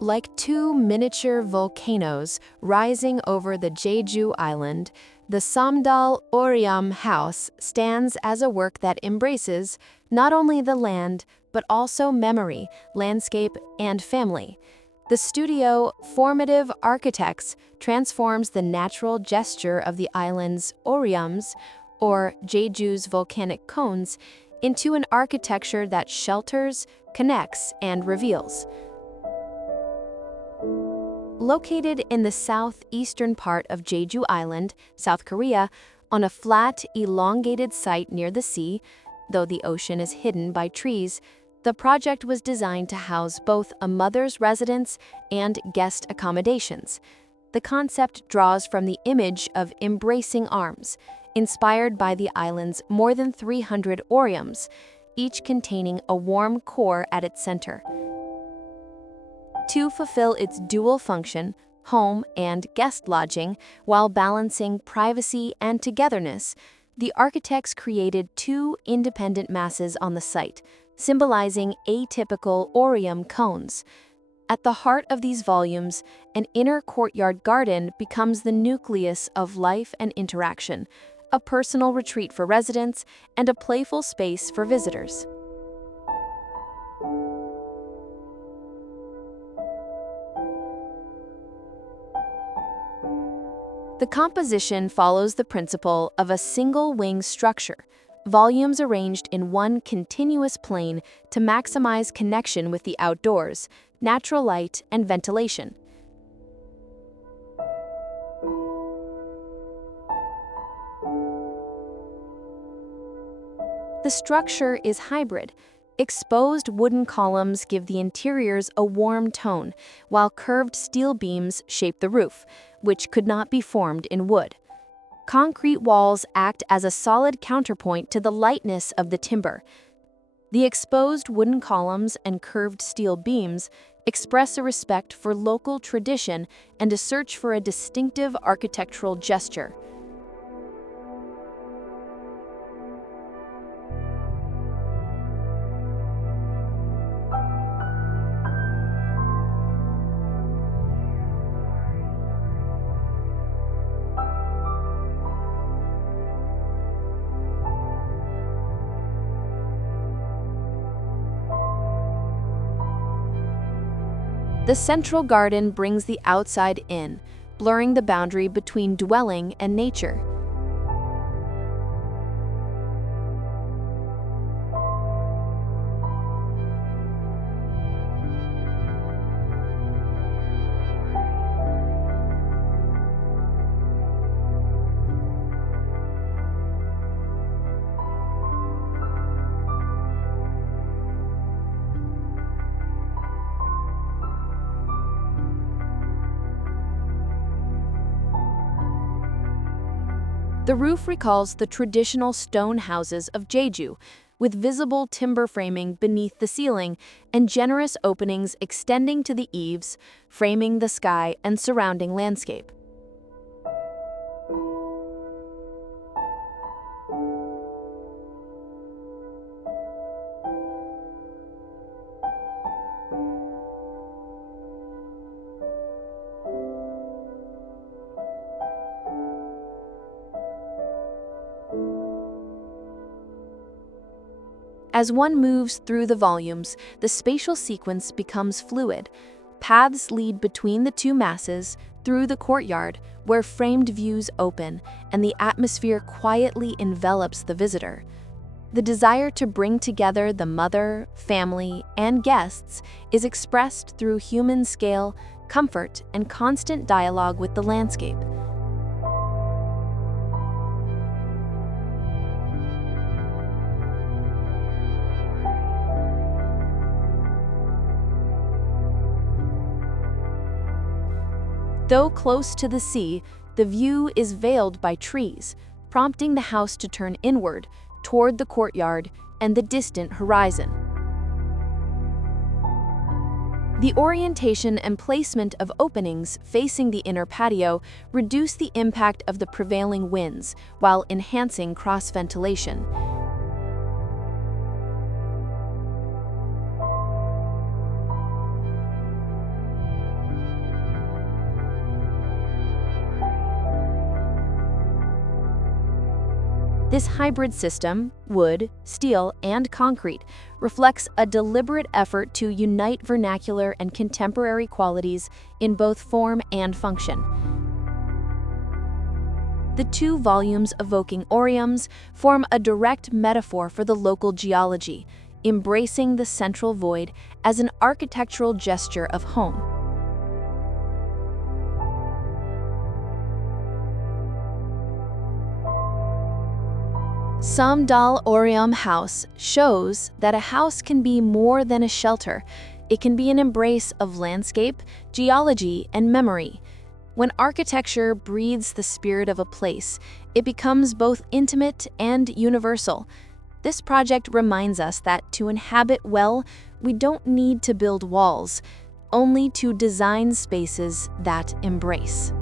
Like two miniature volcanoes rising over the Jeju Island, the Samdal Oreum House stands as a work that embraces not only the land, but also memory, landscape, and family. The studio, Formative Architects, transforms the natural gesture of the island's oreums, or Jeju's volcanic cones, into an architecture that shelters, connects, and reveals. Located in the southeastern part of Jeju Island, South Korea, on a flat, elongated site near the sea, though the ocean is hidden by trees, the project was designed to house both a mother's residence and guest accommodations. The concept draws from the image of embracing arms, inspired by the island's more than 300 oreums, each containing a warm core at its center. To fulfill its dual function, home and guest lodging, while balancing privacy and togetherness, the architects created two independent masses on the site, symbolizing atypical oreum cones. At the heart of these volumes, an inner courtyard garden becomes the nucleus of life and interaction, a personal retreat for residents and a playful space for visitors. The composition follows the principle of a single-wing structure, volumes arranged in one continuous plane to maximize connection with the outdoors, natural light, and ventilation. The structure is hybrid. Exposed wooden columns give the interiors a warm tone, while curved steel beams shape the roof, which could not be formed in wood. Concrete walls act as a solid counterpoint to the lightness of the timber. The exposed wooden columns and curved steel beams express a respect for local tradition and a search for a distinctive architectural gesture. The central garden brings the outside in, blurring the boundary between dwelling and nature. The roof recalls the traditional stone houses of Jeju, with visible timber framing beneath the ceiling and generous openings extending to the eaves, framing the sky and surrounding landscape. As one moves through the volumes, the spatial sequence becomes fluid. Paths lead between the two masses, through the courtyard, where framed views open, and the atmosphere quietly envelops the visitor. The desire to bring together the mother, family, and guests is expressed through human scale, comfort, and constant dialogue with the landscape. Though close to the sea, the view is veiled by trees, prompting the house to turn inward, toward the courtyard and the distant horizon. The orientation and placement of openings facing the inner patio reduce the impact of the prevailing winds while enhancing cross-ventilation. This hybrid system, wood, steel, and concrete, reflects a deliberate effort to unite vernacular and contemporary qualities in both form and function. The two volumes evoking oreums form a direct metaphor for the local geology, embracing the central void as an architectural gesture of home. Samdal Oreum House shows that a house can be more than a shelter. It can be an embrace of landscape, geology, and memory. When architecture breathes the spirit of a place, it becomes both intimate and universal. This project reminds us that to inhabit well, we don't need to build walls, only to design spaces that embrace.